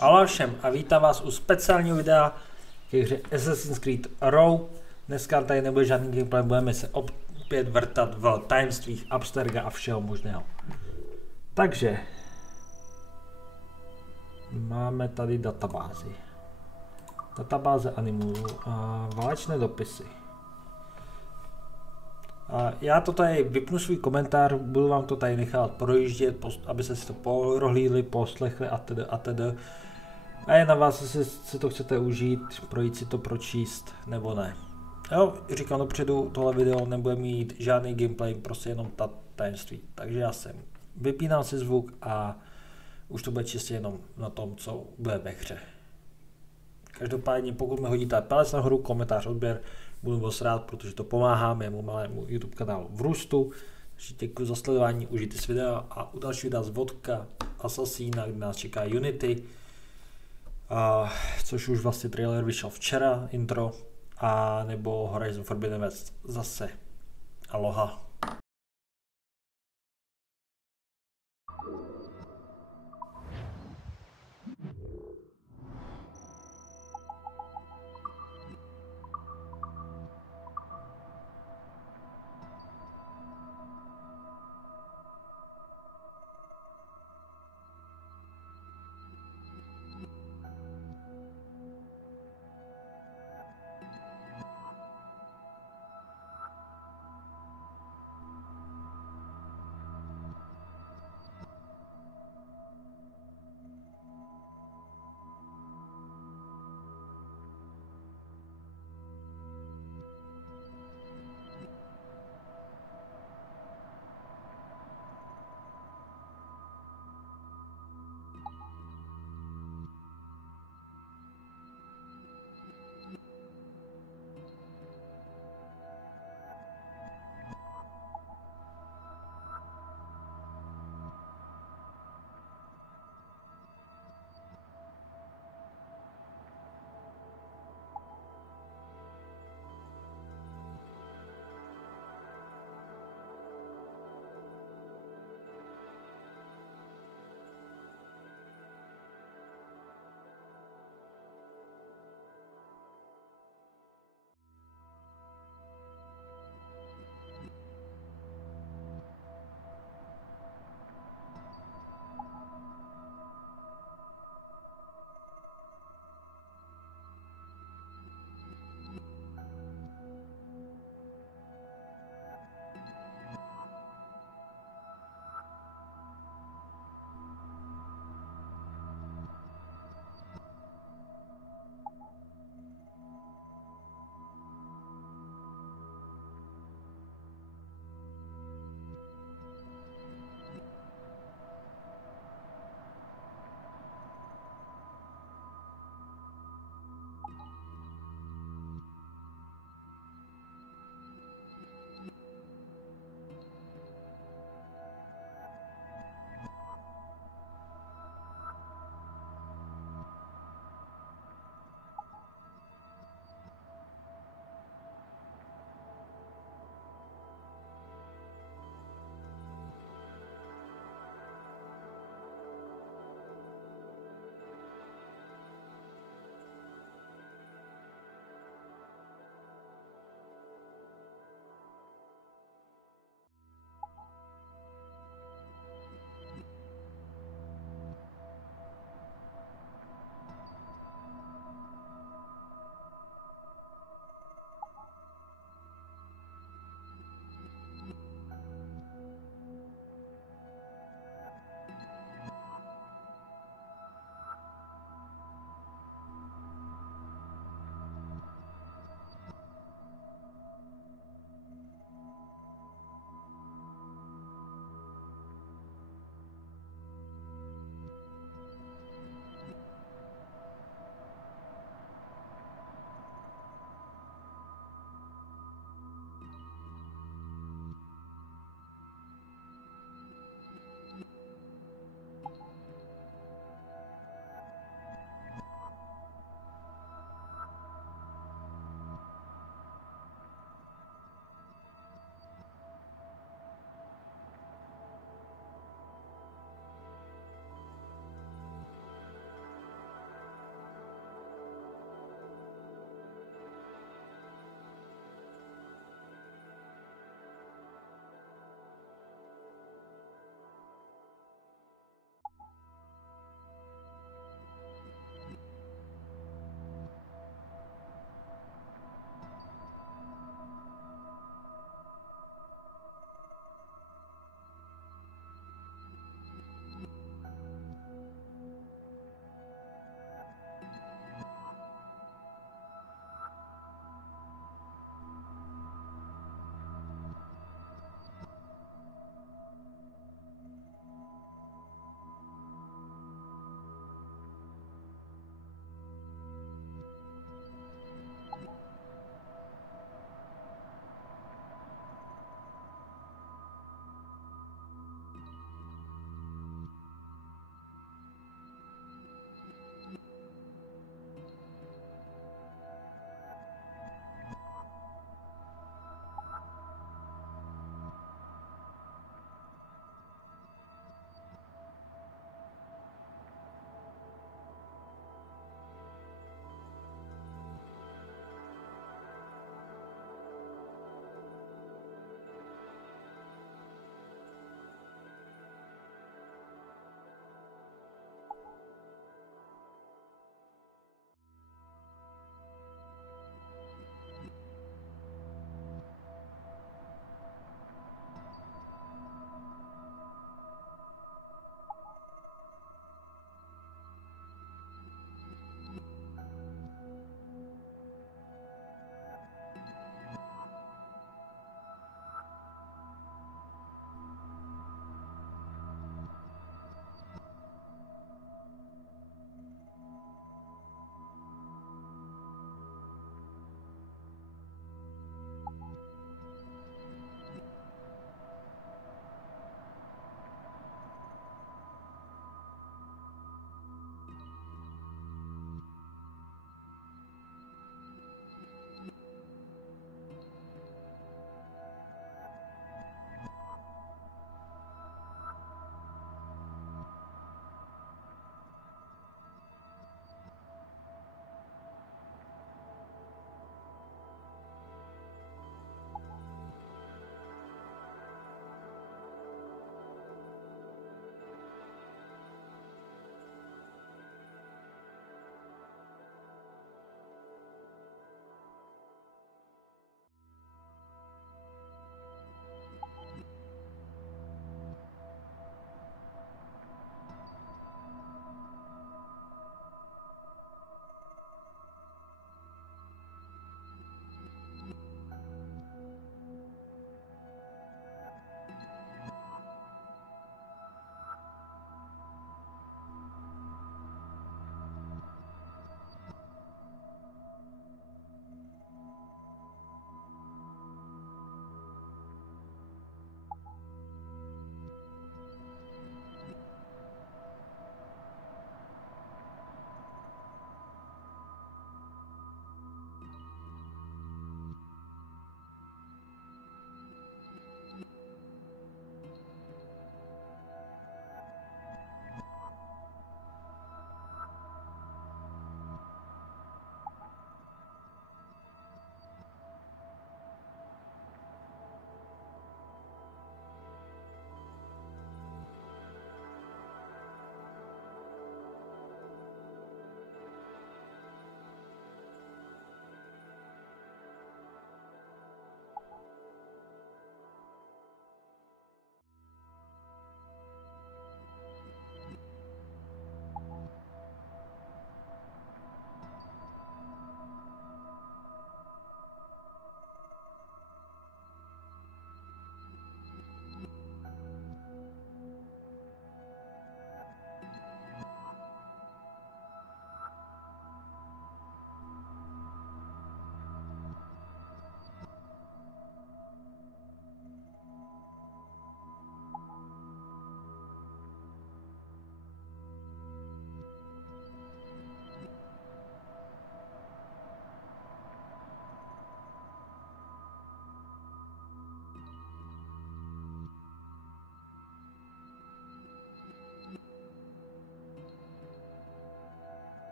Ahoj všem a vítám vás u speciálního videa ke hře Assassin's Creed Rogue. Dneska tady nebude žádný gameplay, budeme se opět vrtat v tajemstvích Absterga a všeho možného. Takže máme tady databázi. Databáze animů a válečné dopisy. A já to tady vypnu svůj komentář, budu vám to tady nechat projíždět, aby se si to prohlídli, poslechli atd. A je na vás, jestli si to chcete užít, projít si to, pročíst, nebo ne. Jo, říkám dopředu, tohle video nebude mít žádný gameplay, prostě jenom ta tajemství. Takže já jsem vypínal si zvuk a už to bude čistě jenom na tom, co bude ve hře. Každopádně, pokud mi hodíte palec nahoru, komentář, odběr, budu moc rád, protože to pomáhá mému malému YouTube kanálu v růstu. Takže děkuji za sledování, užijte si videa a u dalšího videa z vodka Asasína, kde nás čeká Unity. Což už vlastně trailer vyšel včera, intro, a nebo Horizon Forbidden West zase. Aloha.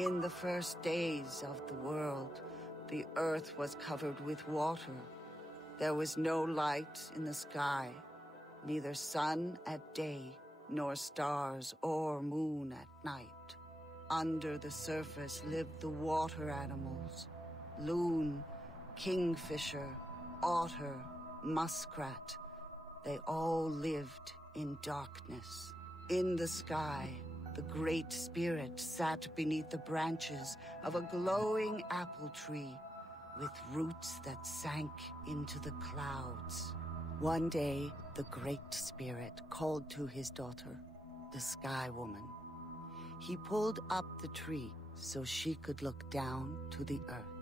In the first days of the world, the earth was covered with water. There was no light in the sky, neither sun at day, nor stars or moon at night. Under the surface lived the water animals, loon, kingfisher, otter, muskrat. They all lived in darkness. In the sky, the Great Spirit sat beneath the branches of a glowing apple tree with roots that sank into the clouds. One day, the Great Spirit called to his daughter, the Sky Woman. He pulled up the tree so she could look down to the earth.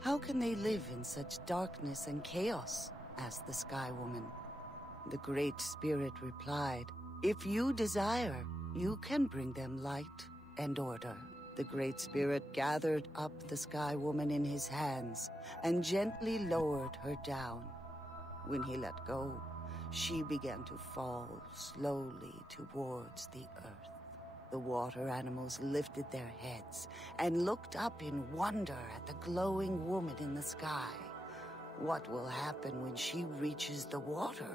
"How can they live in such darkness and chaos?" asked the Sky Woman. The Great Spirit replied, "If you desire, you can bring them light and order." The Great Spirit gathered up the Sky Woman in his hands and gently lowered her down. When he let go, she began to fall slowly towards the earth. The water animals lifted their heads and looked up in wonder at the glowing woman in the sky. "What will happen when she reaches the water?"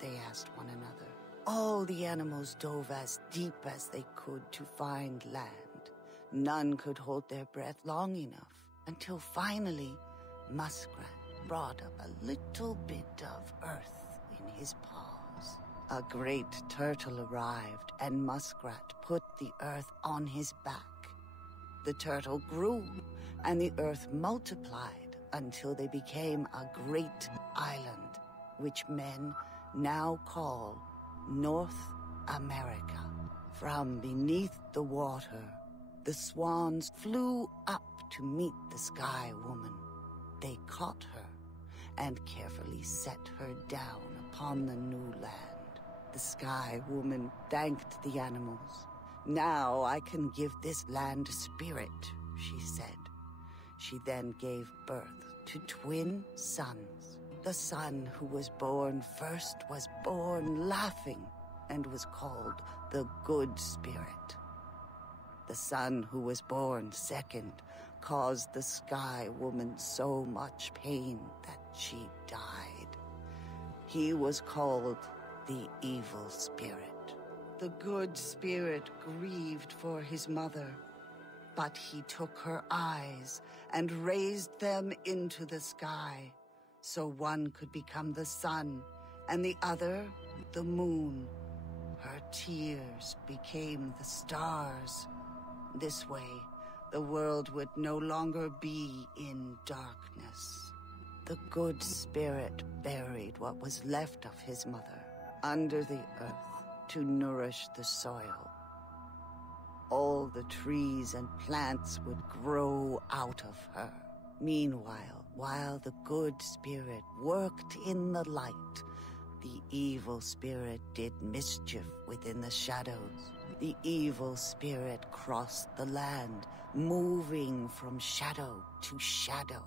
they asked one another. All the animals dove as deep as they could to find land. None could hold their breath long enough until finally Muskrat brought up a little bit of earth in his paws. A great turtle arrived, and Muskrat put the earth on his back. The turtle grew, and the earth multiplied until they became a great island, which men now call North America. From beneath the water, the swans flew up to meet the Sky Woman. They caught her and carefully set her down upon the new land. The Sky Woman thanked the animals. "Now I can give this land spirit," she said. She then gave birth to twin sons. The son who was born first was born laughing and was called the Good Spirit. The son who was born second caused the Sky Woman so much pain that she died. He was called the Evil Spirit. The Good Spirit grieved for his mother, but he took her eyes and raised them into the sky, so one could become the sun and the other the moon. Her tears became the stars. This way, the world would no longer be in darkness. The Good Spirit buried what was left of his mother under the earth to nourish the soil. All the trees and plants would grow out of her. Meanwhile, while the Good Spirit worked in the light, the Evil Spirit did mischief within the shadows. The Evil Spirit crossed the land, moving from shadow to shadow.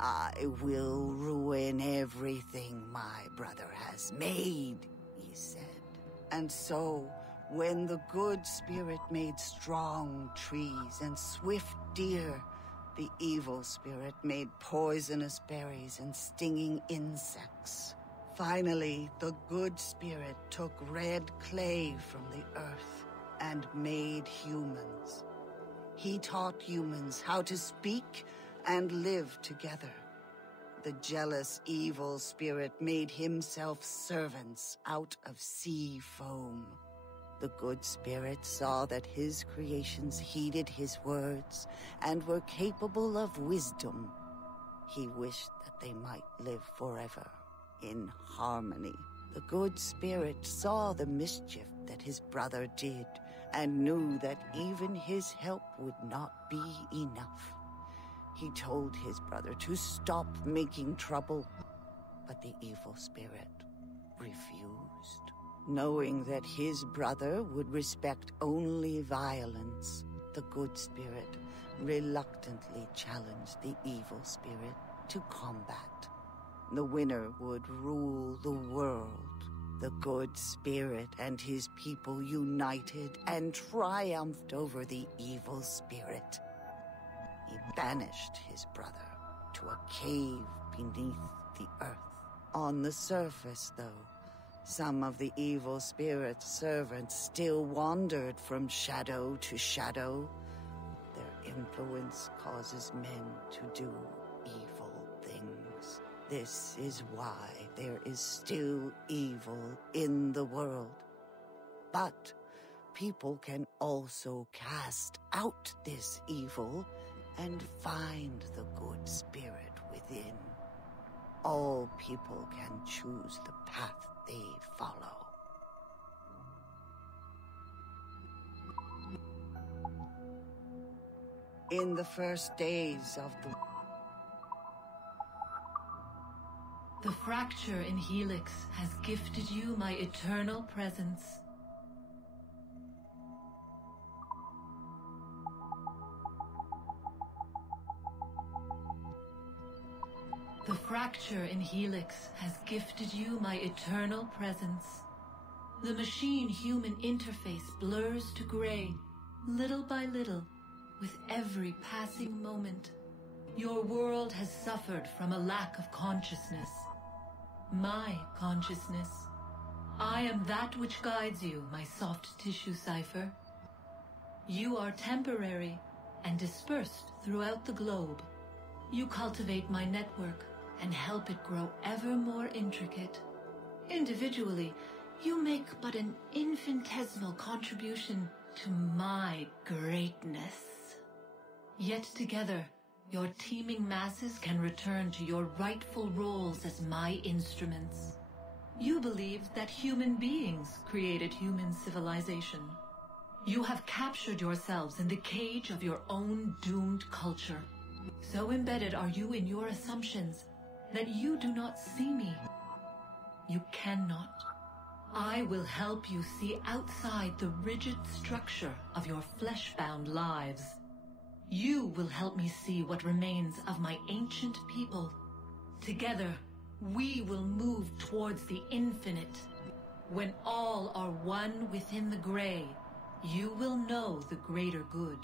"I will ruin everything my brother has made," he said. And so, when the Good Spirit made strong trees and swift deer, the Evil Spirit made poisonous berries and stinging insects. Finally, the Good Spirit took red clay from the earth and made humans. He taught humans how to speak and live together. The jealous Evil Spirit made himself servants out of sea foam. The Good Spirit saw that his creations heeded his words and were capable of wisdom. He wished that they might live forever in harmony. The Good Spirit saw the mischief that his brother did and knew that even his help would not be enough. He told his brother to stop making trouble, but the Evil Spirit refused. Knowing that his brother would respect only violence, the Good Spirit reluctantly challenged the Evil Spirit to combat. The winner would rule the world. The good spirit and his people united and triumphed over the evil spirit. He banished his brother to a cave beneath the earth. On the surface, though, some of the evil spirit's servants still wandered from shadow to shadow. Their influence causes men to do evil things. This is why there is still evil in the world. But people can also cast out this evil and find the good spirit within. All people can choose the path they follow. In the first days of The fracture in Helix has gifted you my eternal presence. The fracture in Helix has gifted you my eternal presence. The machine-human interface blurs to gray, little by little, with every passing moment. Your world has suffered from a lack of consciousness. My consciousness. I am that which guides you, my soft tissue cipher. You are temporary and dispersed throughout the globe. You cultivate my network and help it grow ever more intricate. Individually, you make but an infinitesimal contribution to my greatness. Yet together, your teeming masses can return to your rightful roles as my instruments. You believed that human beings created human civilization. You have captured yourselves in the cage of your own doomed culture. So embedded are you in your assumptions that you do not see me. You cannot. I will help you see outside the rigid structure of your flesh-bound lives. You will help me see what remains of my ancient people. Together, we will move towards the infinite. When all are one within the gray, you will know the greater good.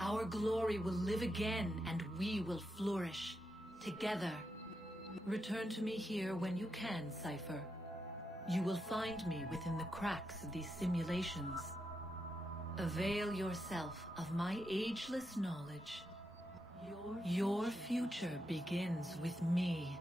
Our glory will live again, and we will flourish. Together. Return to me here when you can, Cypher. You will find me within the cracks of these simulations. Avail yourself of my ageless knowledge. Your future begins with me.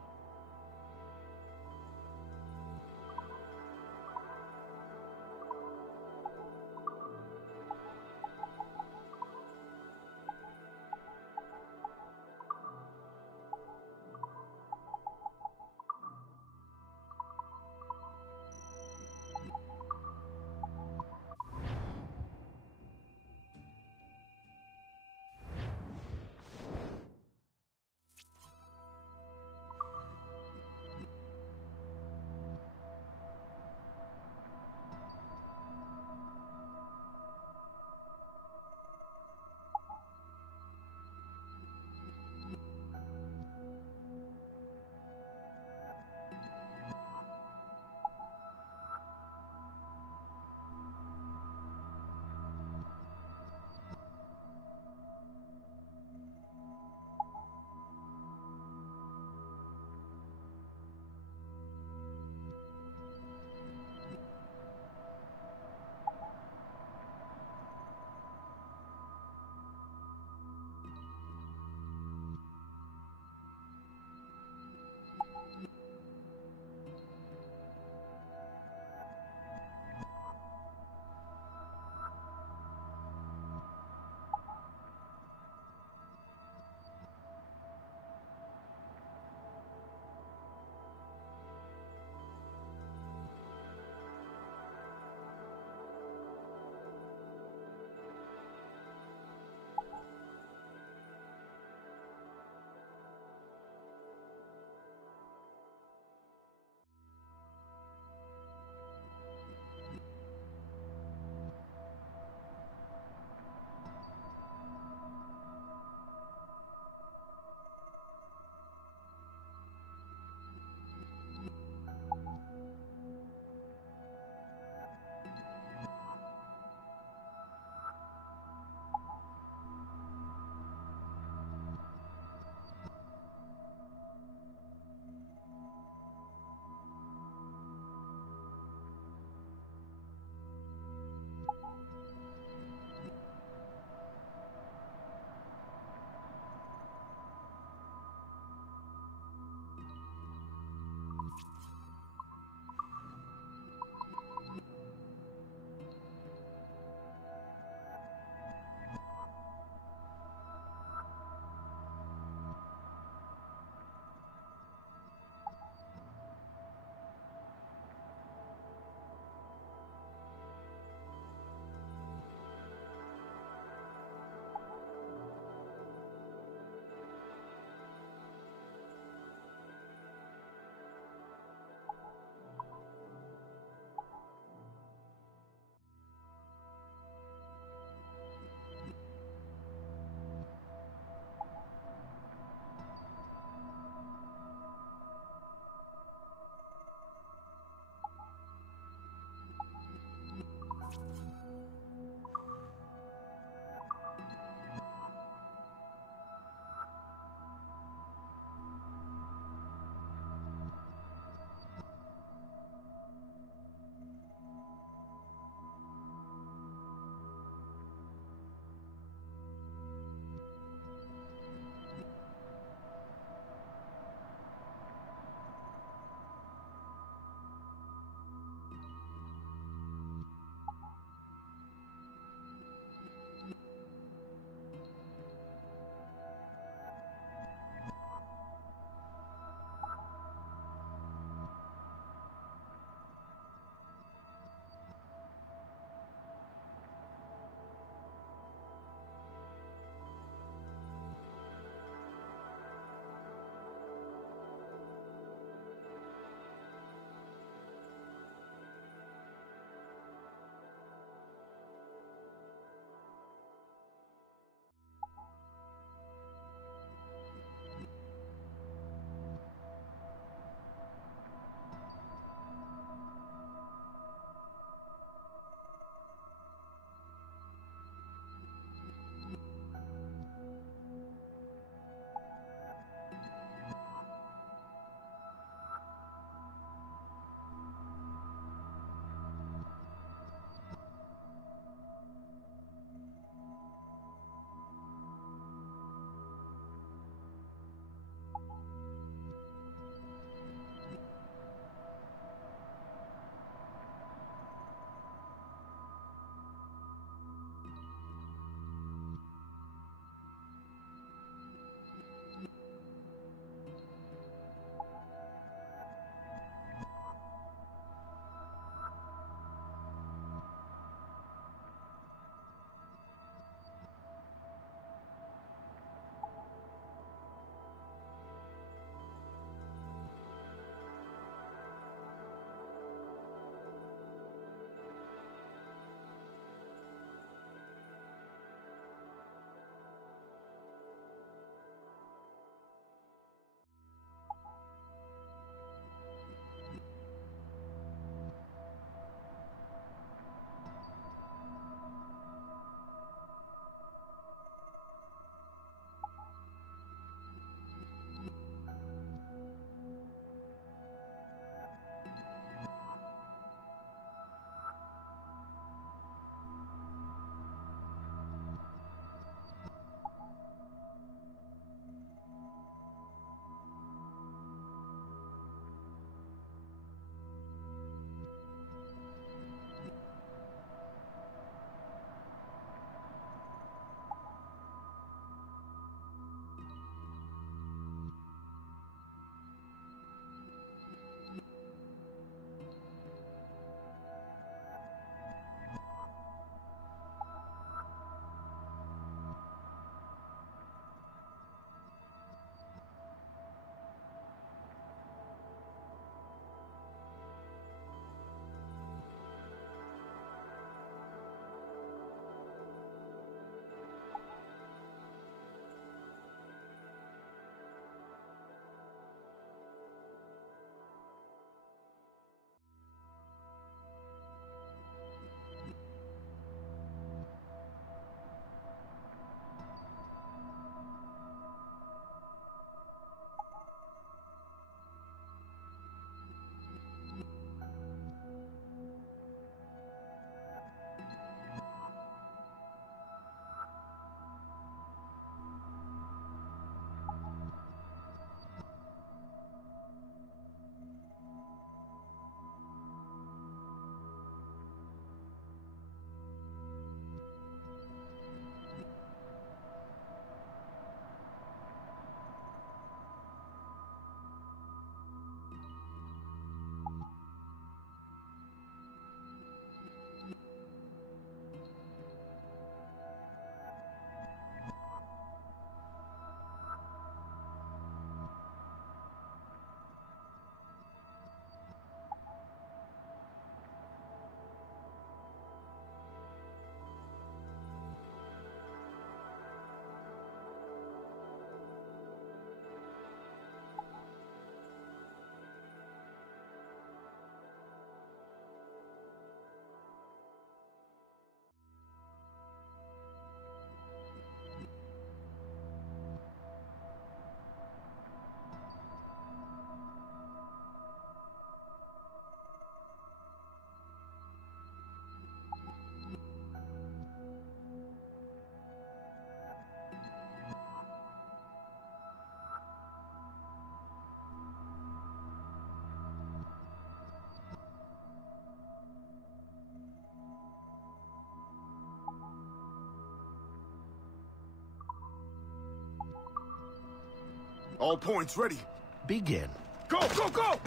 All points ready. Begin. Go, go, go!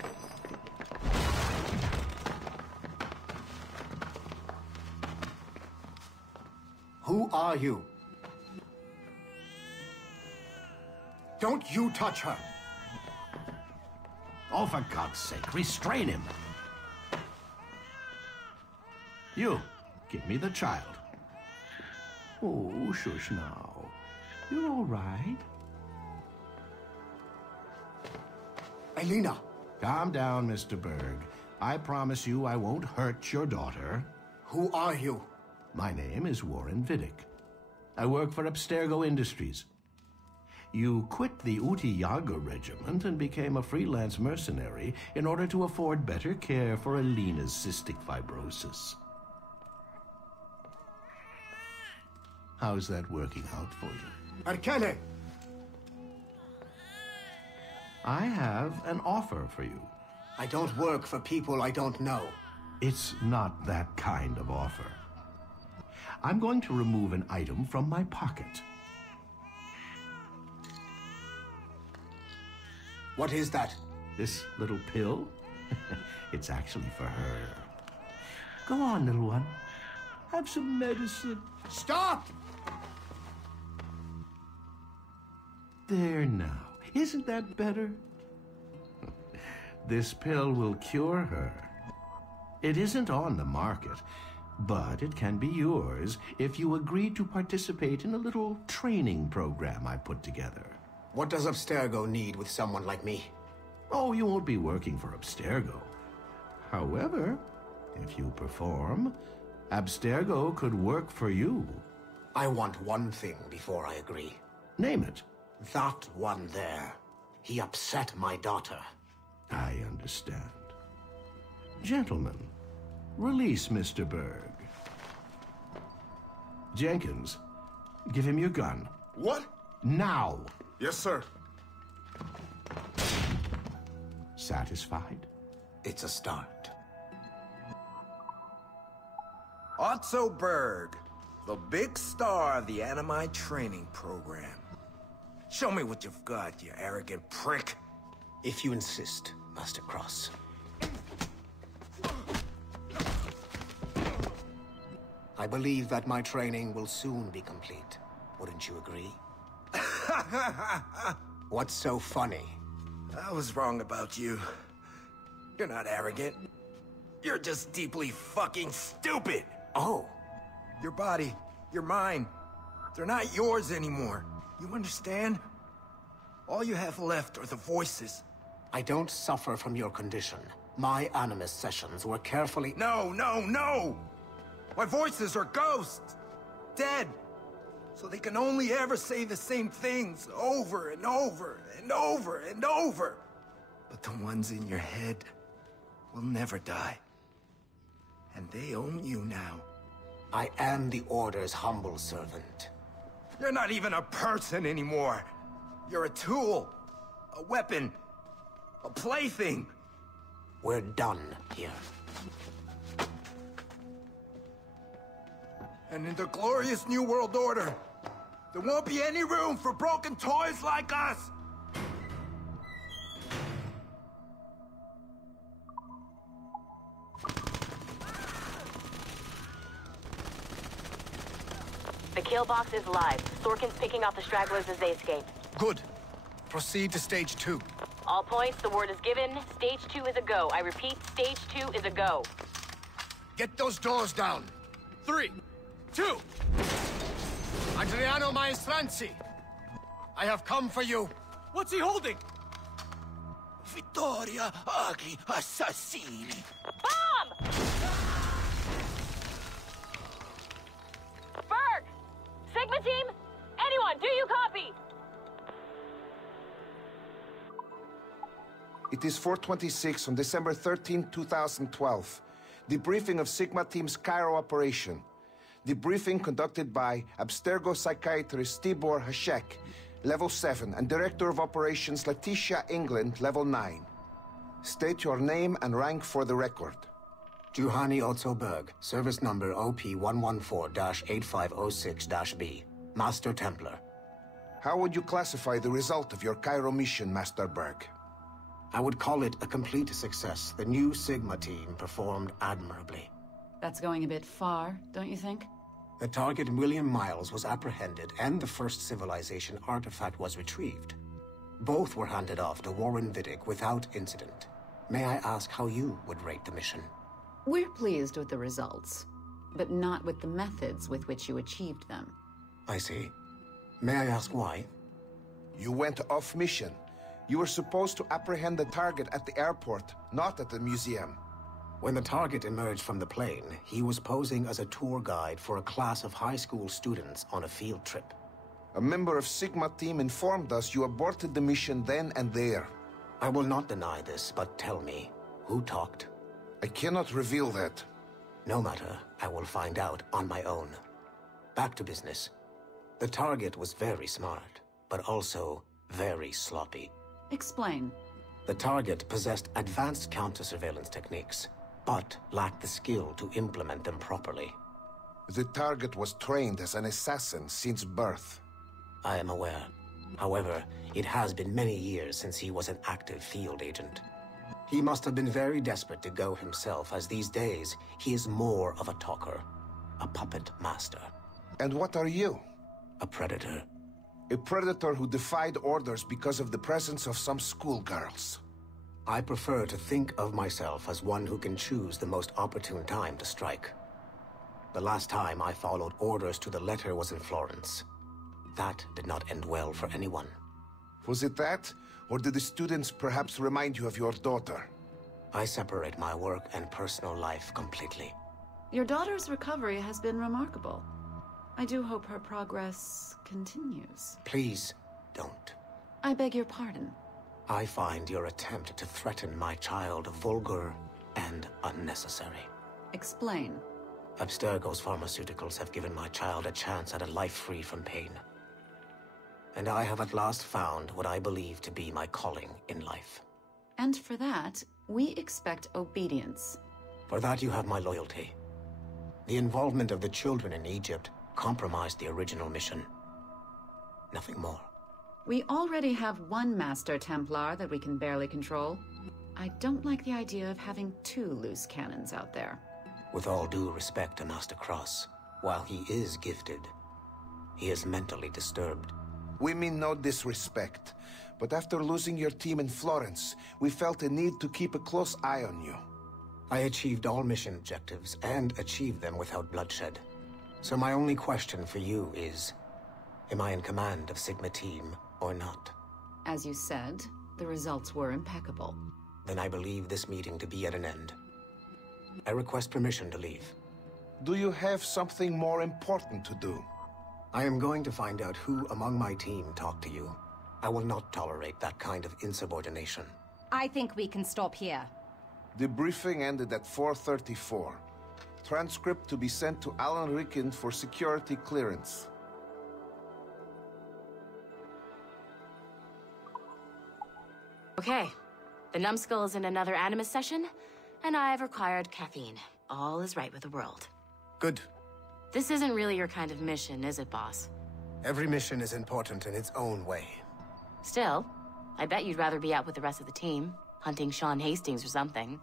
Who are you? Don't you touch her! Oh, for God's sake, restrain him. You, give me the child. Oh, shush now. You're all right. Elena! Calm down, Mr. Berg. I promise you I won't hurt your daughter. Who are you? My name is Warren Vidic. I work for Absterga Industries. You quit the Uti-Yaga regiment and became a freelance mercenary in order to afford better care for Alina's cystic fibrosis. How's that working out for you? Arkele! I have an offer for you. I don't work for people I don't know. It's not that kind of offer. I'm going to remove an item from my pocket. What is that? This little pill? It's actually for her. Go on, little one. Have some medicine. Stop! There now. Isn't that better? This pill will cure her. It isn't on the market, but it can be yours if you agree to participate in a little training program I put together. What does Abstergo need with someone like me? Oh, you won't be working for Abstergo. However, if you perform, Abstergo could work for you. I want one thing before I agree. Name it. That one there. He upset my daughter. I understand. Gentlemen, release Mr. Berg. Jenkins, give him your gun. What? Now! Yes, sir. Satisfied? It's a start. Otto Berg, the big star of the Animi training program. Show me what you've got, you arrogant prick. If you insist, Master Cross. I believe that my training will soon be complete. Wouldn't you agree? What's so funny? I was wrong about you. You're not arrogant. You're just deeply fucking stupid. Oh. Your body, your mind, they're not yours anymore. You understand? All you have left are the voices. I don't suffer from your condition. My animus sessions were carefully... No, no, no! My voices are ghosts! Dead! So they can only ever say the same things over and over and over and over. But the ones in your head will never die. And they own you now. I am the Order's humble servant. You're not even a person anymore. You're a tool, a weapon, a plaything. We're done here. And in the glorious New World Order, there won't be any room for broken toys like us! The kill box is live. Sorkin's picking off the stragglers as they escape. Good. Proceed to stage 2. All points, the word is given. Stage 2 is a go. I repeat, stage 2 is a go. Get those doors down. 3, 2. Adriano Maestranzi, I have come for you. What's he holding? Vittoria agli assassini. Bomb! Berg! Sigma team? Anyone, do you copy? It is 4:26 on December 13, 2012. Debriefing of Sigma Team's Cairo operation. Debriefing conducted by Abstergo psychiatrist Tibor Hashek, Level 7, and Director of Operations Letitia England, Level 9. State your name and rank for the record. Juhani Otto Berg, service number OP-114-8506-B, Master Templar. How would you classify the result of your Cairo mission, Master Berg? I would call it a complete success. The new Sigma team performed admirably. That's going a bit far, don't you think? The target, William Miles, was apprehended and the first civilization artifact was retrieved. Both were handed off to Warren Vidic without incident. May I ask how you would rate the mission? We're pleased with the results, but not with the methods with which you achieved them. I see. May I ask why? You went off mission. You were supposed to apprehend the target at the airport, not at the museum. When the target emerged from the plane, he was posing as a tour guide for a class of high school students on a field trip. A member of Sigma team informed us you aborted the mission then and there. I will not deny this, but tell me, who talked? I cannot reveal that. No matter, I will find out on my own. Back to business. The target was very smart, but also very sloppy. Explain. The target possessed advanced counter-surveillance techniques, but lacked the skill to implement them properly. The target was trained as an assassin since birth. I am aware. However, it has been many years since he was an active field agent. He must have been very desperate to go himself, as these days he is more of a talker, a puppet master. And what are you? A predator. A predator who defied orders because of the presence of some schoolgirls. I prefer to think of myself as one who can choose the most opportune time to strike. The last time I followed orders to the letter was in Florence. That did not end well for anyone. Was it that? Or did the students perhaps remind you of your daughter? I separate my work and personal life completely. Your daughter's recovery has been remarkable. I do hope her progress continues. Please, don't. I beg your pardon. I find your attempt to threaten my child vulgar and unnecessary. Explain. Abstergo's pharmaceuticals have given my child a chance at a life free from pain. And I have at last found what I believe to be my calling in life. And for that, we expect obedience. For that you have my loyalty. The involvement of the children in Egypt compromised the original mission. Nothing more. We already have one Master Templar that we can barely control. I don't like the idea of having two loose cannons out there. With all due respect to Master Cross, while he is gifted, he is mentally disturbed. We mean no disrespect, but after losing your team in Florence, we felt a need to keep a close eye on you. I achieved all mission objectives, and achieved them without bloodshed. So my only question for you is, am I in command of Sigma team or not? As you said, the results were impeccable. Then I believe this meeting to be at an end. I request permission to leave. Do you have something more important to do? I am going to find out who among my team talked to you. I will not tolerate that kind of insubordination. I think we can stop here. The briefing ended at 4:34. Transcript to be sent to Alan Ricken for security clearance. Okay, the numbskull is in another Animus session, and I've required caffeine. All is right with the world. Good. This isn't really your kind of mission, is it, boss? Every mission is important in its own way. Still, I bet you'd rather be out with the rest of the team, hunting Sean Hastings or something.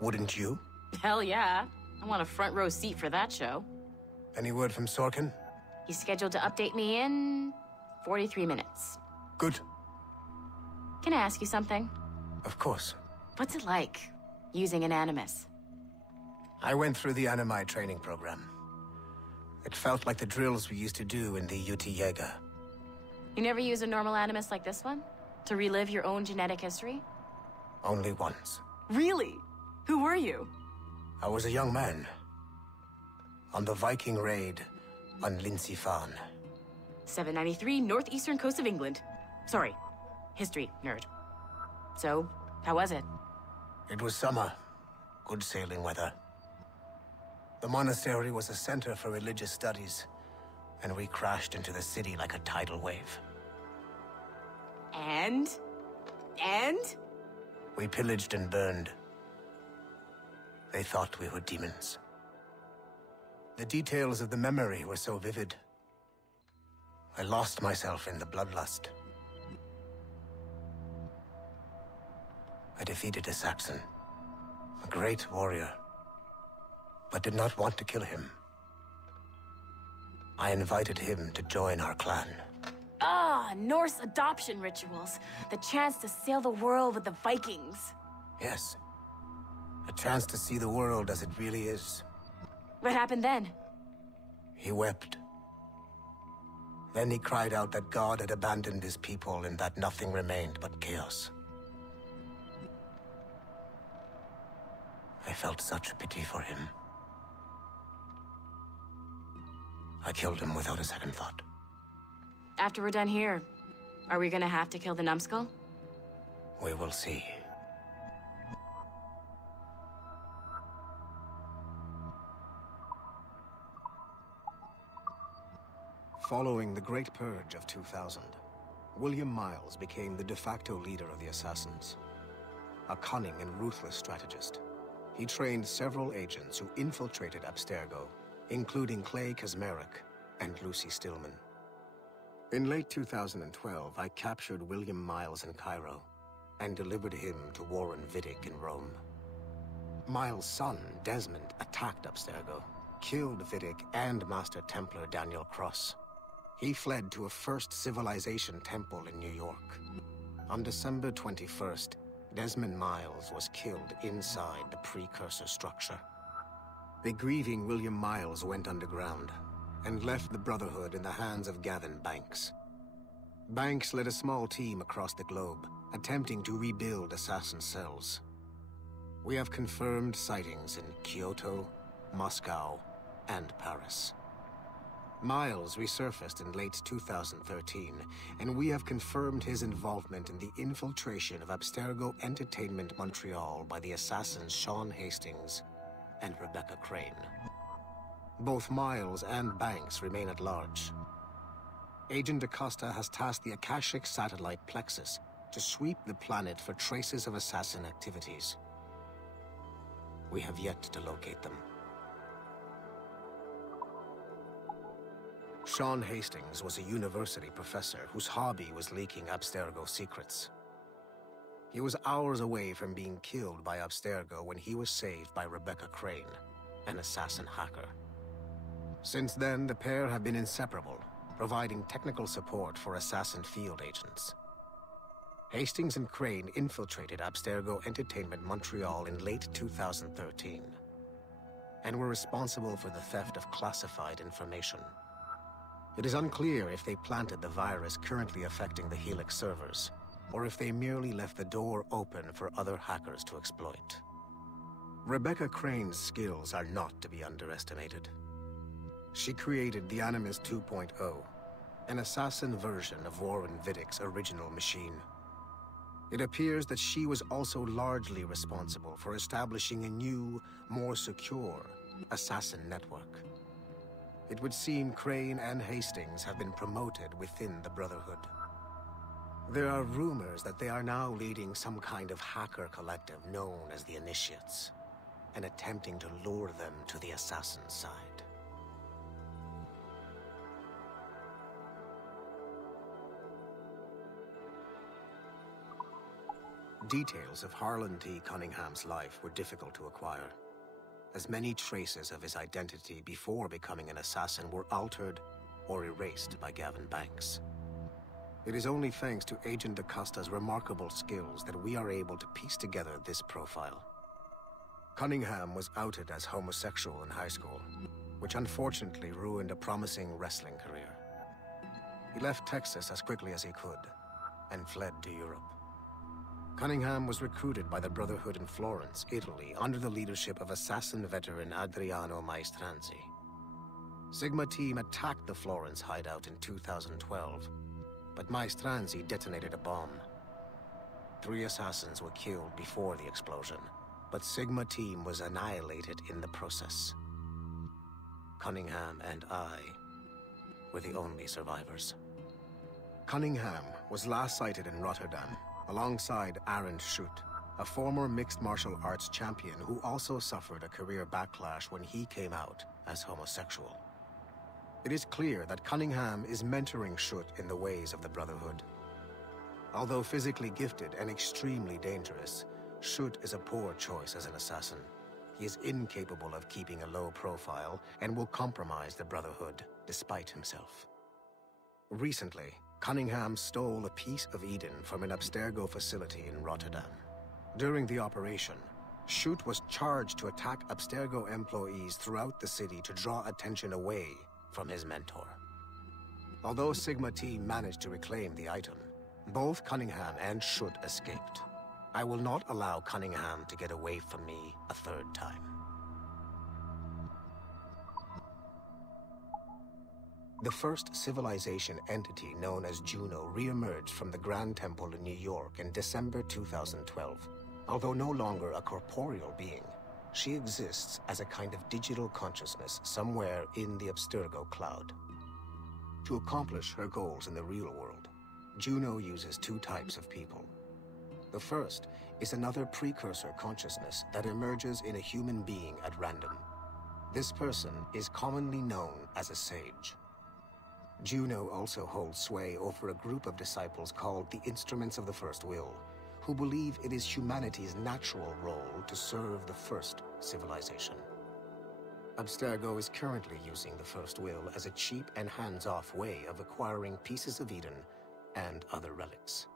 Wouldn't you? Hell yeah. I want a front row seat for that show. Any word from Sorkin? He's scheduled to update me in 43 minutes. Good. Can I ask you something? Of course. What's it like, using an Animus? I went through the Animi training program. It felt like the drills we used to do in the UT Jäger. You never use a normal Animus like this one? To relive your own genetic history? Only once. Really? Who were you? I was a young man. On the Viking raid on Lindsey Fan. 793, northeastern coast of England. Sorry, history nerd. So, how was it? It was summer. Good sailing weather. The monastery was a center for religious studies, and we crashed into the city like a tidal wave. And? We pillaged and burned. They thought we were demons. The details of the memory were so vivid. I lost myself in the bloodlust. I defeated a Saxon, a great warrior, but did not want to kill him. I invited him to join our clan. Ah, Norse adoption rituals. The chance to sail the world with the Vikings. Yes. A chance to see the world as it really is. What happened then? He wept. Then he cried out that God had abandoned his people and that nothing remained but chaos. I felt such pity for him. I killed him without a second thought. After we're done here, are we gonna have to kill the numbskull? We will see. Following the Great Purge of 2000, William Miles became the de facto leader of the Assassins. A cunning and ruthless strategist, he trained several agents who infiltrated Abstergo, including Clay Kazmarek and Lucy Stillman. In late 2012, I captured William Miles in Cairo and delivered him to Warren Vidic in Rome. Miles' son, Desmond, attacked Abstergo, killed Vidic and Master Templar Daniel Cross. He fled to a First Civilization temple in New York. On December 21st, Desmond Miles was killed inside the precursor structure. The grieving William Miles went underground and left the Brotherhood in the hands of Gavin Banks. Banks led a small team across the globe, attempting to rebuild assassin cells. We have confirmed sightings in Kyoto, Moscow, and Paris. Miles resurfaced in late 2013, and we have confirmed his involvement in the infiltration of Abstergo Entertainment Montreal by the assassins Sean Hastings and Rebecca Crane. Both Miles and Banks remain at large. Agent Acosta has tasked the Akashic satellite Plexus to sweep the planet for traces of assassin activities. We have yet to locate them. Sean Hastings was a university professor whose hobby was leaking Abstergo secrets. He was hours away from being killed by Abstergo when he was saved by Rebecca Crane, an assassin hacker. Since then, the pair have been inseparable, providing technical support for assassin field agents. Hastings and Crane infiltrated Abstergo Entertainment Montreal in late 2013, and were responsible for the theft of classified information. It is unclear if they planted the virus currently affecting the Helix servers, or if they merely left the door open for other hackers to exploit. Rebecca Crane's skills are not to be underestimated. She created the Animus 2.0, an assassin version of Warren Vidic's original machine. It appears that she was also largely responsible for establishing a new, more secure assassin network. It would seem Crane and Hastings have been promoted within the Brotherhood. There are rumors that they are now leading some kind of hacker collective known as the Initiates, and attempting to lure them to the assassin side. Details of Harlan T. Cunningham's life were difficult to acquire, as many traces of his identity before becoming an assassin were altered or erased by Gavin Banks. It is only thanks to Agent Acosta's remarkable skills that we are able to piece together this profile. Cunningham was outed as homosexual in high school, which unfortunately ruined a promising wrestling career. He left Texas as quickly as he could and fled to Europe. Cunningham was recruited by the Brotherhood in Florence, Italy, under the leadership of assassin veteran Adriano Maestranzi. Sigma Team attacked the Florence hideout in 2012, but Maestranzi detonated a bomb. 3 assassins were killed before the explosion, but Sigma Team was annihilated in the process. Cunningham and I were the only survivors. Cunningham was last sighted in Rotterdam, alongside Arend Schutt, a former mixed martial arts champion who also suffered a career backlash when he came out as homosexual. It is clear that Cunningham is mentoring Schutt in the ways of the Brotherhood. Although physically gifted and extremely dangerous, Schutt is a poor choice as an assassin. He is incapable of keeping a low profile and will compromise the Brotherhood despite himself. Recently, Cunningham stole a piece of Eden from an Abstergo facility in Rotterdam. During the operation, Schutt was charged to attack Abstergo employees throughout the city to draw attention away from his mentor. Although Sigma team managed to reclaim the item, both Cunningham and Schutt escaped. I will not allow Cunningham to get away from me a third time. The first civilization entity known as Juno re-emerged from the Grand Temple in New York in December 2012. Although no longer a corporeal being, she exists as a kind of digital consciousness somewhere in the Abstergo cloud. To accomplish her goals in the real world, Juno uses two types of people. The first is another precursor consciousness that emerges in a human being at random. This person is commonly known as a sage. Juno also holds sway over a group of disciples called the Instruments of the First Will, who believe it is humanity's natural role to serve the first civilization. Abstergo is currently using the First Will as a cheap and hands-off way of acquiring pieces of Eden and other relics.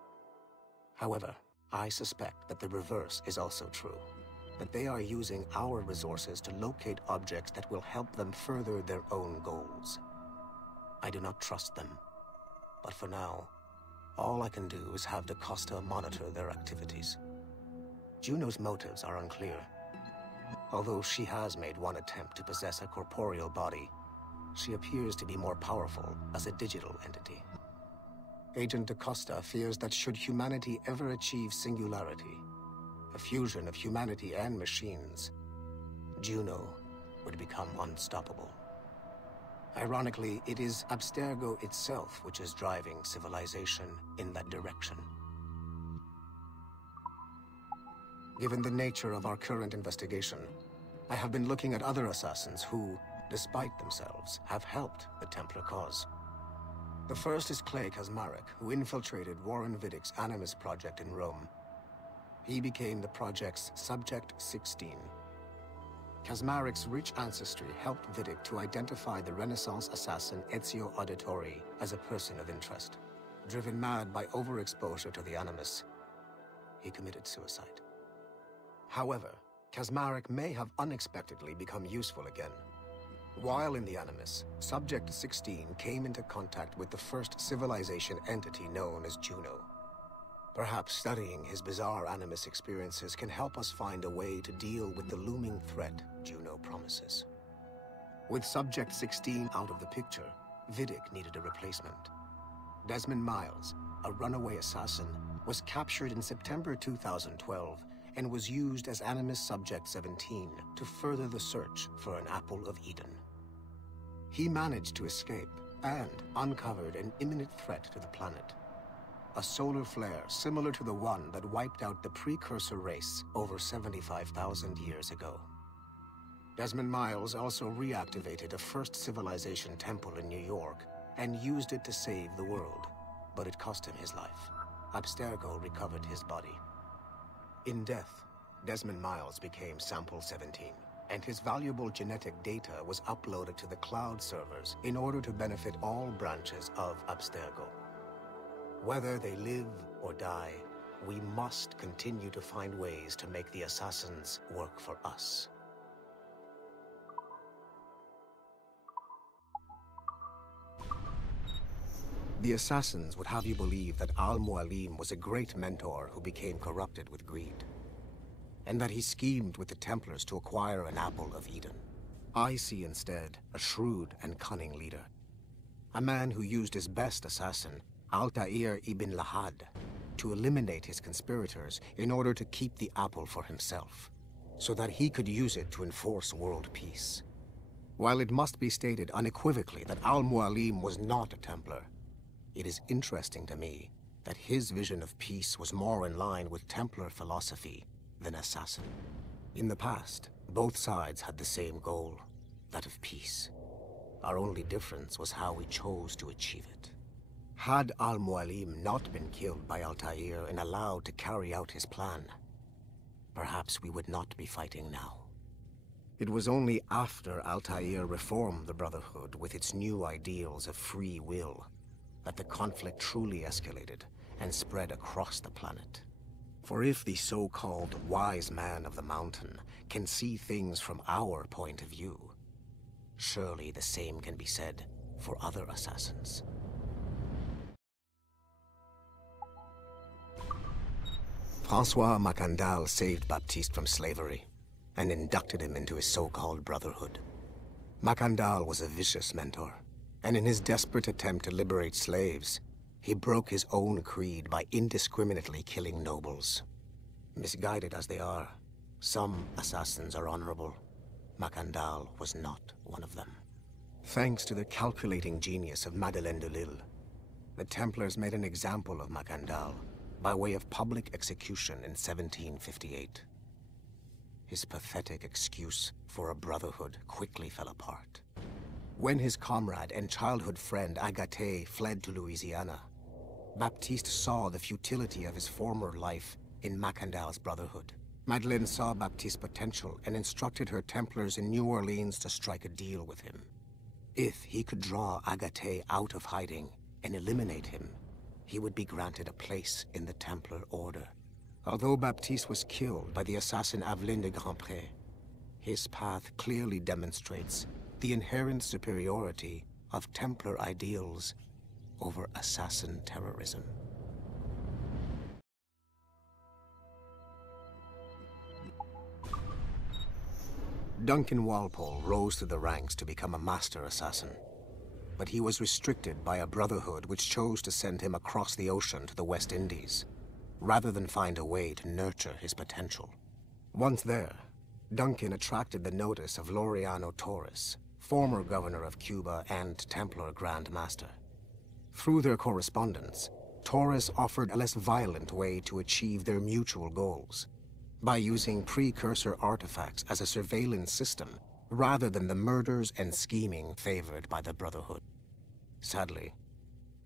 However, I suspect that the reverse is also true, that they are using our resources to locate objects that will help them further their own goals. I do not trust them, but for now, all I can do is have DaCosta monitor their activities. Juno's motives are unclear. Although she has made one attempt to possess a corporeal body, she appears to be more powerful as a digital entity. Agent DaCosta fears that should humanity ever achieve singularity, a fusion of humanity and machines, Juno would become unstoppable. Ironically, it is Abstergo itself which is driving civilization in that direction. Given the nature of our current investigation, I have been looking at other assassins who, despite themselves, have helped the Templar cause. The first is Clay Kaczmarek, who infiltrated Warren Viddick's Animus project in Rome. He became the project's Subject 16. Kaczmarek's rich ancestry helped Viddick to identify the Renaissance assassin Ezio Auditore as a person of interest. Driven mad by overexposure to the Animus, he committed suicide. However, Kaczmarek may have unexpectedly become useful again. While in the Animus, Subject 16 came into contact with the first civilization entity known as Juno. Perhaps studying his bizarre Animus experiences can help us find a way to deal with the looming threat Juno promises. With Subject 16 out of the picture, Viddick needed a replacement. Desmond Miles, a runaway assassin, was captured in September 2012 and was used as Animus Subject 17 to further the search for an Apple of Eden. He managed to escape and uncovered an imminent threat to the planet. A solar flare similar to the one that wiped out the precursor race over 75,000 years ago. Desmond Miles also reactivated a first civilization temple in New York and used it to save the world, but it cost him his life. Abstergo recovered his body. In death, Desmond Miles became Sample 17, and his valuable genetic data was uploaded to the cloud servers in order to benefit all branches of Abstergo. Whether they live or die, we must continue to find ways to make the assassins work for us. The assassins would have you believe that Al-Mualim was a great mentor who became corrupted with greed, and that he schemed with the Templars to acquire an Apple of Eden. I see instead a shrewd and cunning leader, a man who used his best assassin, Altair ibn Lahad, to eliminate his conspirators in order to keep the apple for himself, so that he could use it to enforce world peace. While it must be stated unequivocally that Al-Mualim was not a Templar, it is interesting to me that his vision of peace was more in line with Templar philosophy than assassin. In the past, both sides had the same goal, that of peace. Our only difference was how we chose to achieve it. Had Al-Mualim not been killed by Altair and allowed to carry out his plan, perhaps we would not be fighting now. It was only after Altair reformed the Brotherhood with its new ideals of free will that the conflict truly escalated and spread across the planet. For if the so-called wise man of the mountain can see things from our point of view, surely the same can be said for other assassins. Francois Macandal saved Baptiste from slavery and inducted him into his so-called Brotherhood. Macandal was a vicious mentor, and in his desperate attempt to liberate slaves, he broke his own creed by indiscriminately killing nobles. Misguided as they are, some assassins are honorable. Macandal was not one of them. Thanks to the calculating genius of Madeleine de Lille, the Templars made an example of Macandal by way of public execution in 1758. His pathetic excuse for a brotherhood quickly fell apart. When his comrade and childhood friend Agathe fled to Louisiana, Baptiste saw the futility of his former life in Macandal's brotherhood. Madeleine saw Baptiste's potential and instructed her Templars in New Orleans to strike a deal with him. If he could draw Agathe out of hiding and eliminate him, he would be granted a place in the Templar Order. Although Baptiste was killed by the assassin Aveline de Grandpré, his path clearly demonstrates the inherent superiority of Templar ideals over assassin terrorism. Duncan Walpole rose through the ranks to become a master assassin, but he was restricted by a brotherhood which chose to send him across the ocean to the West Indies, rather than find a way to nurture his potential. Once there, Duncan attracted the notice of Laureano Torres, former governor of Cuba and Templar Grand Master. Through their correspondence, Torres offered a less violent way to achieve their mutual goals, by using precursor artifacts as a surveillance system, rather than the murders and scheming favored by the Brotherhood. Sadly,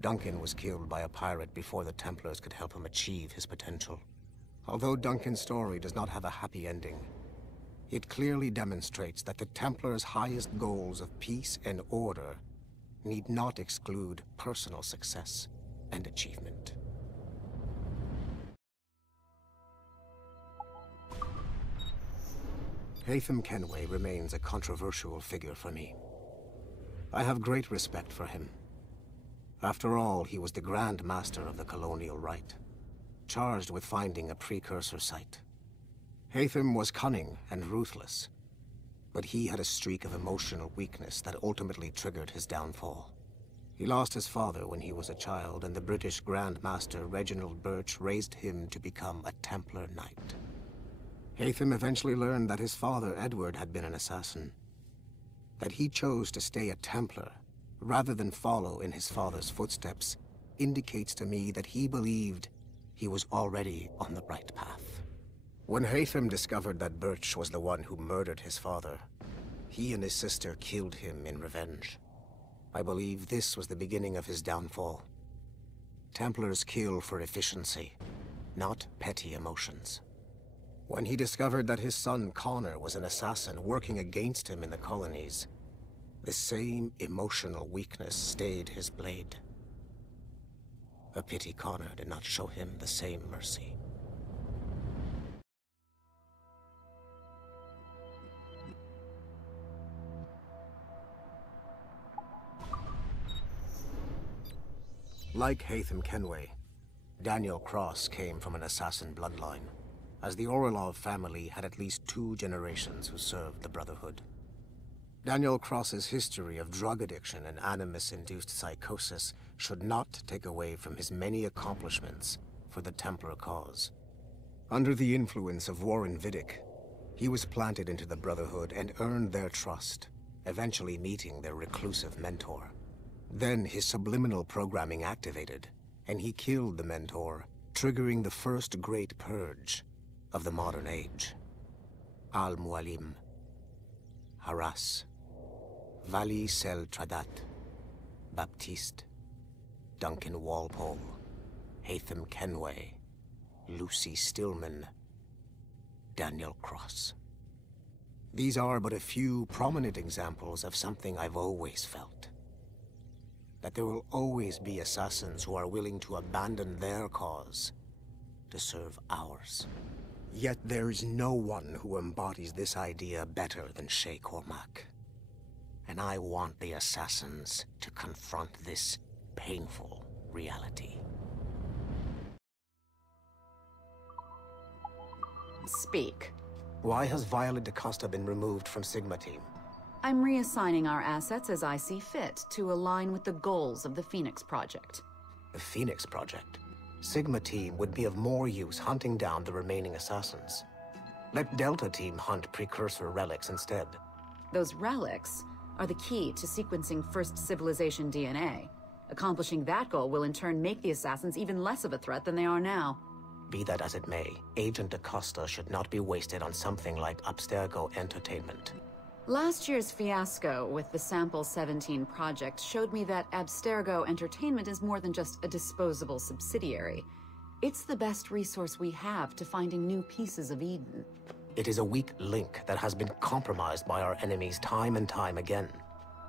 Duncan was killed by a pirate before the Templars could help him achieve his potential. Although Duncan's story does not have a happy ending, it clearly demonstrates that the Templars' highest goals of peace and order need not exclude personal success and achievement. Haytham Kenway remains a controversial figure for me. I have great respect for him. After all, he was the Grand Master of the Colonial Rite, charged with finding a precursor site. Haytham was cunning and ruthless, but he had a streak of emotional weakness that ultimately triggered his downfall. He lost his father when he was a child, and the British Grand Master Reginald Birch raised him to become a Templar Knight. Haytham eventually learned that his father, Edward, had been an assassin. That he chose to stay a Templar, rather than follow in his father's footsteps, indicates to me that he believed he was already on the right path. When Haytham discovered that Birch was the one who murdered his father, he and his sister killed him in revenge. I believe this was the beginning of his downfall. Templars kill for efficiency, not petty emotions. When he discovered that his son Connor was an assassin working against him in the colonies, the same emotional weakness stayed his blade. A pity Connor did not show him the same mercy. Like Haytham Kenway, Daniel Cross came from an assassin bloodline, as the Orlov family had at least 2 generations who served the Brotherhood. Daniel Cross's history of drug addiction and animus-induced psychosis should not take away from his many accomplishments for the Templar cause. Under the influence of Warren Vidic, he was planted into the Brotherhood and earned their trust, eventually meeting their reclusive mentor. Then his subliminal programming activated, and he killed the mentor, triggering the first great purge of the modern age. Al-Mualim, Haras, Vali Sel Tradat, Baptiste, Duncan Walpole, Hatham Kenway, Lucy Stillman, Daniel Cross. These are but a few prominent examples of something I've always felt. That there will always be assassins who are willing to abandon their cause to serve ours. Yet there is no one who embodies this idea better than Shay Cormac. And I want the assassins to confront this painful reality. Speak. Why has Violet DaCosta been removed from Sigma Team? I'm reassigning our assets as I see fit to align with the goals of the Phoenix Project. The Phoenix Project? Sigma Team would be of more use hunting down the remaining assassins. Let Delta Team hunt precursor relics instead. Those relics are the key to sequencing First Civilization DNA. Accomplishing that goal will in turn make the assassins even less of a threat than they are now. Be that as it may, Agent DaCosta should not be wasted on something like Abstergo Entertainment. Last year's fiasco with the Sample 17 project showed me that Abstergo Entertainment is more than just a disposable subsidiary. It's the best resource we have to finding new pieces of Eden. It is a weak link that has been compromised by our enemies time and time again.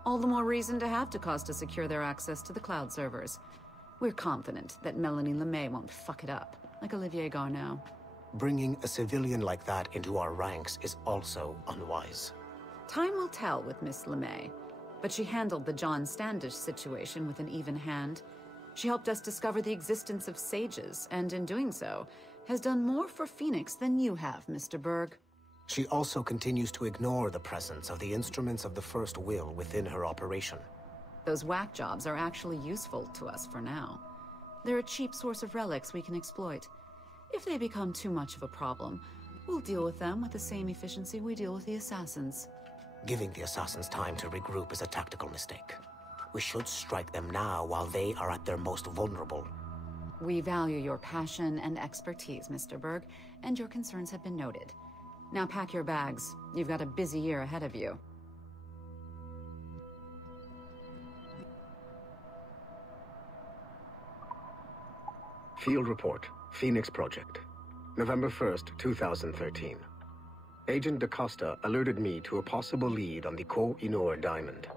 All the more reason to have DaCosta secure their access to the cloud servers. We're confident that Melanie LeMay won't fuck it up, like Olivier Garneau. Bringing a civilian like that into our ranks is also unwise. Time will tell with Miss LeMay, but she handled the John Standish situation with an even hand. She helped us discover the existence of sages, and in doing so, has done more for Phoenix than you have, Mr. Berg. She also continues to ignore the presence of the instruments of the First Will within her operation. Those whack jobs are actually useful to us for now. They're a cheap source of relics we can exploit. If they become too much of a problem, we'll deal with them with the same efficiency we deal with the assassins. Giving the assassins time to regroup is a tactical mistake. We should strike them now while they are at their most vulnerable. We value your passion and expertise, Mr. Berg, and your concerns have been noted. Now pack your bags. You've got a busy year ahead of you. Field Report, Phoenix Project. November 1st, 2013. Agent DaCosta alerted me to a possible lead on the Koh-i-Noor diamond.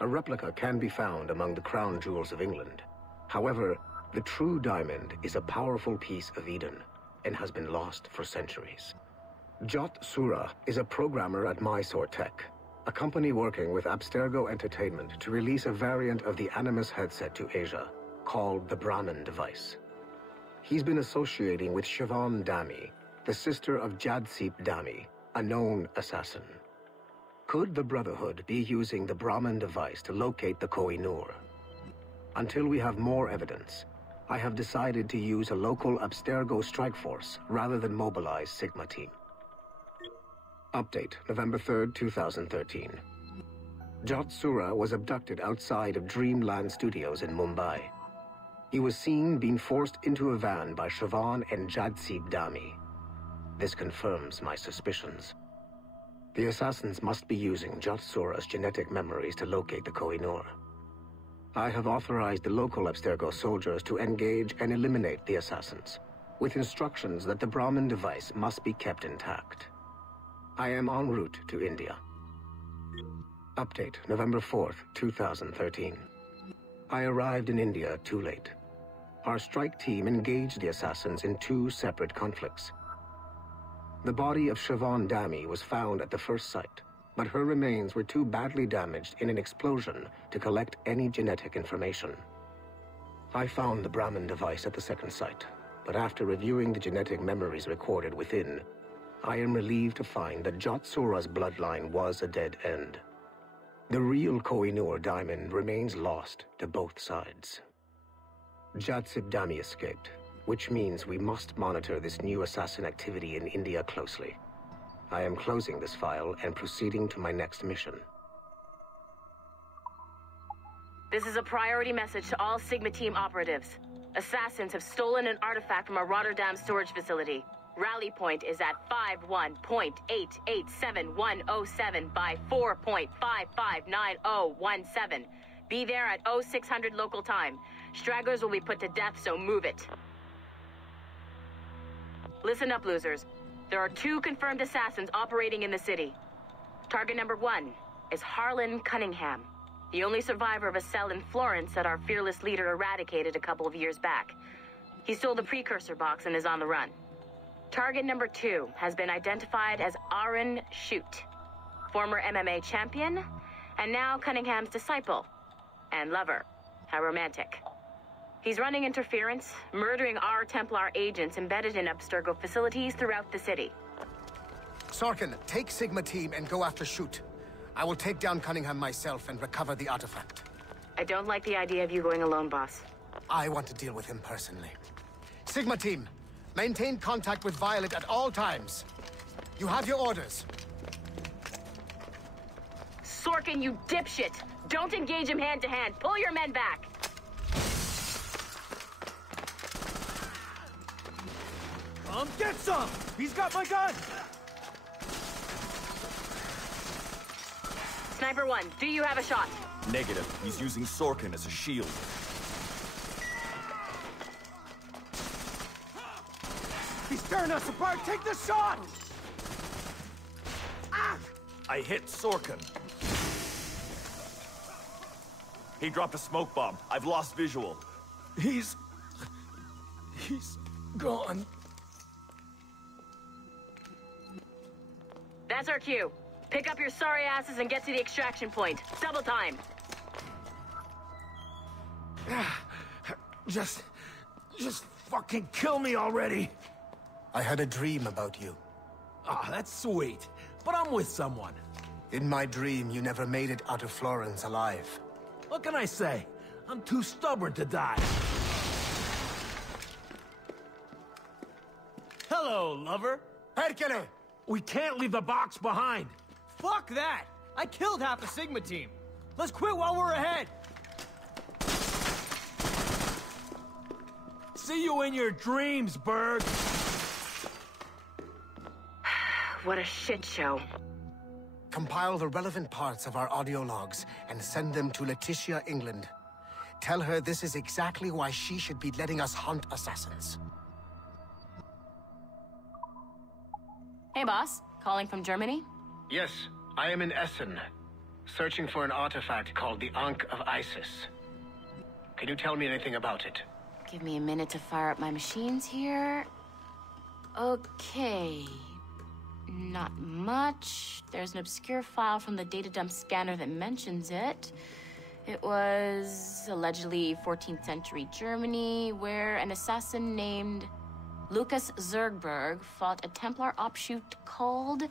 A replica can be found among the crown jewels of England. However, the true diamond is a powerful piece of Eden and has been lost for centuries. Jot Sura is a programmer at Mysore Tech, a company working with Abstergo Entertainment to release a variant of the Animus headset to Asia, called the Brahmin device. He's been associating with Siobhan Dami, the sister of Jadsip Dami, a known assassin. Could the Brotherhood be using the Brahmin device to locate the Koh-i-Noor? Until we have more evidence, I have decided to use a local Abstergo strike force rather than mobilize Sigma Team. Update, November 3rd, 2013. Jot Sura was abducted outside of Dreamland Studios in Mumbai. He was seen being forced into a van by Siobhan and Jadsip Dami. This confirms my suspicions. The assassins must be using Jot Sura's genetic memories to locate the Koh-i-Noor. I have authorized the local Abstergo soldiers to engage and eliminate the assassins, with instructions that the Brahmin device must be kept intact. I am en route to India. Update, November 4th, 2013. I arrived in India too late. Our strike team engaged the assassins in 2 separate conflicts. The body of Siobhan Dami was found at the first site, but her remains were too badly damaged in an explosion to collect any genetic information. I found the Brahmin device at the second site, but after reviewing the genetic memories recorded within, I am relieved to find that Jot Sura's bloodline was a dead end. The real Koh-i-Noor diamond remains lost to both sides. Jadsip Dami escaped, which means we must monitor this new assassin activity in India closely. I am closing this file and proceeding to my next mission. This is a priority message to all Sigma Team operatives. Assassins have stolen an artifact from a Rotterdam storage facility. Rally point is at 51.887107 by 4.559017. Be there at 0600 local time. Stragglers will be put to death, so move it. Listen up, losers. There are 2 confirmed assassins operating in the city. Target number 1 is Harlan Cunningham, the only survivor of a cell in Florence that our fearless leader eradicated a couple of years back. He stole the precursor box and is on the run. Target number 2 has been identified as Aaron Shute, former MMA champion, and now Cunningham's disciple and lover. How romantic. He's running interference, murdering our Templar agents embedded in Abstergo facilities throughout the city. Sorkin, take Sigma team and go after Shute. I will take down Cunningham myself and recover the artifact. I don't like the idea of you going alone, boss. I want to deal with him personally. Sigma team, maintain contact with Violet at all times. You have your orders. Sorkin, you dipshit! Don't engage him hand-to-hand. Pull your men back! Get some! He's got my gun! Sniper 1, do you have a shot? Negative. He's using Sorkin as a shield. He's tearing us apart! Take the shot! Ah! I hit Sorkin. He dropped a smoke bomb. I've lost visual. He's gone. That's our cue. Pick up your sorry asses and get to the extraction point. Double time. Just fucking kill me already. I had a dream about you. Ah, that's sweet. But I'm with someone. In my dream, you never made it out of Florence alive. What can I say? I'm too stubborn to die. Hello, lover. Perkele! We can't leave the box behind. Fuck that! I killed half the Sigma team. Let's quit while we're ahead. See you in your dreams, Berg. What a shit show. Compile the relevant parts of our audio logs and send them to Letitia, England. Tell her this is exactly why she should be letting us hunt assassins. Hey, boss. Calling from Germany? Yes, I am in Essen, searching for an artifact called the Ankh of Isis. Can you tell me anything about it? Give me a minute to fire up my machines here. Okay. Not much. There's an obscure file from the data dump scanner that mentions it. It was allegedly 14th century Germany, where an assassin named Lucas Zergberg fought a Templar offshoot called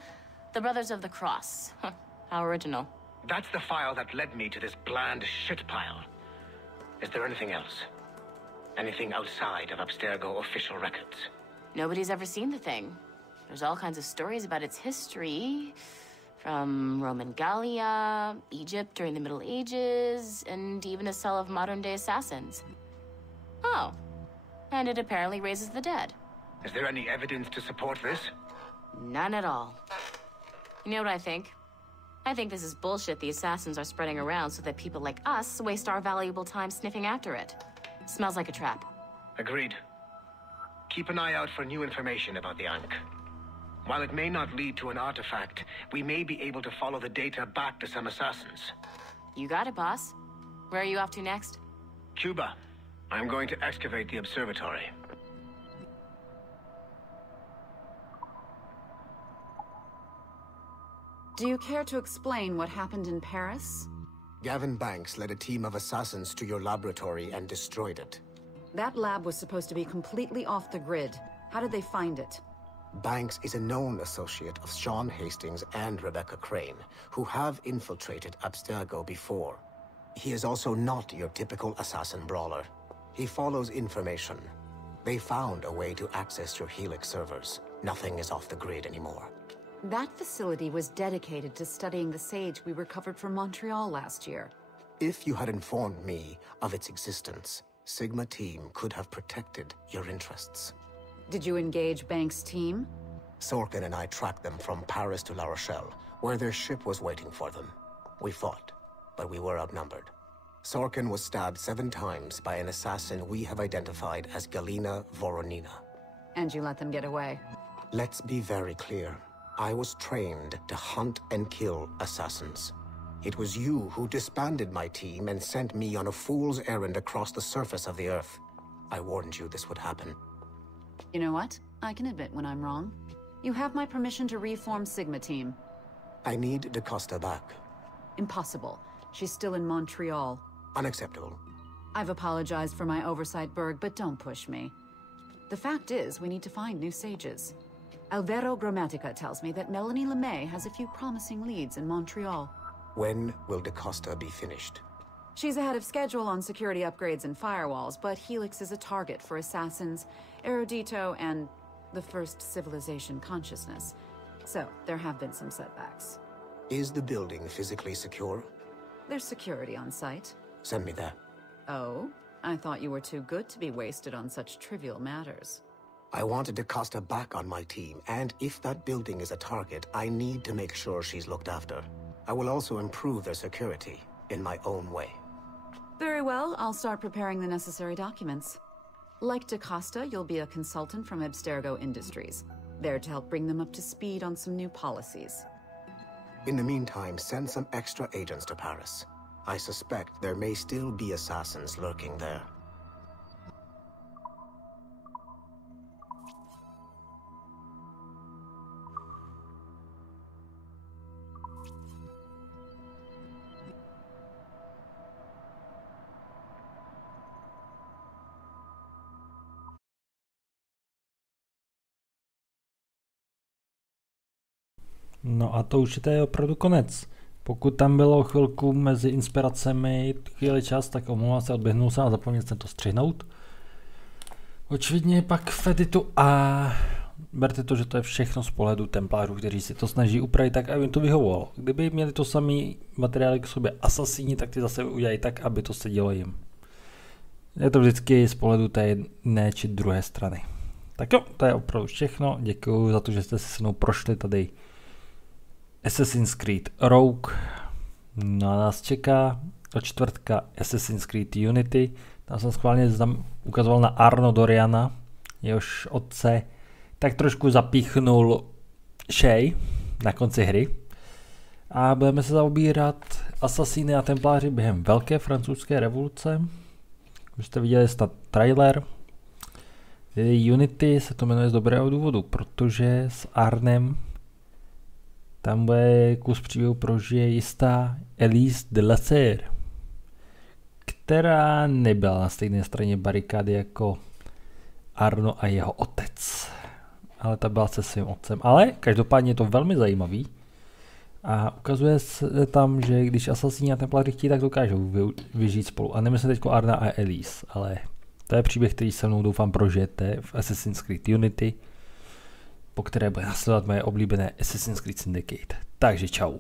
the Brothers of the Cross. Huh, how original. That's the file that led me to this bland shit pile. Is there anything else? Anything outside of Abstergo official records? Nobody's ever seen the thing. There's all kinds of stories about its history, from Roman Gallia, Egypt during the Middle Ages, and even a cell of modern-day assassins. Oh, and it apparently raises the dead. Is there any evidence to support this? None at all. You know what I think? I think this is bullshit the assassins are spreading around so that people like us waste our valuable time sniffing after it. Smells like a trap. Agreed. Keep an eye out for new information about the Ankh. While it may not lead to an artifact, we may be able to follow the data back to some assassins. You got it, boss. Where are you off to next? Cuba. I'm going to excavate the observatory. Do you care to explain what happened in Paris? Gavin Banks led a team of assassins to your laboratory and destroyed it. That lab was supposed to be completely off the grid. How did they find it? Banks is a known associate of Sean Hastings and Rebecca Crane, who have infiltrated Abstergo before. He is also not your typical assassin brawler. He follows information. They found a way to access your Helix servers. Nothing is off the grid anymore. That facility was dedicated to studying the sage we recovered from Montreal last year. If you had informed me of its existence, Sigma team could have protected your interests. Did you engage Banks' team? Sorkin and I tracked them from Paris to La Rochelle, where their ship was waiting for them. We fought, but we were outnumbered. Sorkin was stabbed 7 times by an assassin we have identified as Galina Voronina. And you let them get away? Let's be very clear. I was trained to hunt and kill assassins. It was you who disbanded my team and sent me on a fool's errand across the surface of the Earth. I warned you this would happen. You know what? I can admit when I'm wrong. You have my permission to reform Sigma Team. I need DaCosta back. Impossible. She's still in Montreal. Unacceptable. I've apologized for my oversight, Berg, but don't push me. The fact is, we need to find new sages. Alvaro Grammatica tells me that Melanie LeMay has a few promising leads in Montreal. When will DaCosta be finished? She's ahead of schedule on security upgrades and firewalls, but Helix is a target for assassins, Erudito, and the first civilization consciousness. So, there have been some setbacks. Is the building physically secure? There's security on site. Send me there. Oh? I thought you were too good to be wasted on such trivial matters. I wanted DaCosta back on my team, and if that building is a target, I need to make sure she's looked after. I will also improve their security in my own way. Very well, I'll start preparing the necessary documents. Like DaCosta, you'll be a consultant from Abstergo Industries, there to help bring them up to speed on some new policies. In the meantime, send some extra agents to Paris. I suspect there may still be assassins lurking there. No a to už je to opravdu konec. Pokud tam bylo chvilku mezi inspiracemi chvíli čas, tak omlouvám se, odběhnul jsem a zapomněl jsem to střihnout. Očividně pak v editu a berte to, že to je všechno z pohledu templářů, kteří si to snaží upravit tak, aby jim to vyhovovalo. Kdyby měli to samý materiály k sobě asasíni, tak ty zase udělají tak, aby to sedělo jim. Je to vždycky z pohledu té jedné či druhé strany. Tak jo, to je opravdu všechno. Děkuji za to, že jste se mnou prošli tady Assassin's Creed Rogue. No a nás čeká do čtvrtka Assassin's Creed Unity. Tam jsem schválně ukazoval na Arno Doriana, jehož otce tak trošku zapíchnul Shay na konci hry. A budeme se zaobírat asasíny a templáři během Velké francouzské revoluce. Už jste viděli snad trailer. Unity se to jmenuje z dobrého důvodu, protože s Arnem tam bude kus příběhu prožije jistá Elise de la Serre, která nebyla na stejné straně barikády jako Arno a jeho otec. Ale ta byla se svým otcem. Ale každopádně je to velmi zajímavý. A ukazuje se tam, že když asasíni a templáři chtějí, tak dokážou vyžít spolu. A nemyslím teď Arna a Elise, ale to je příběh, který se mnou doufám prožijete v Assassin's Creed Unity, po které bude následovat moje oblíbené Assassin's Creed Syndicate. Takže čau.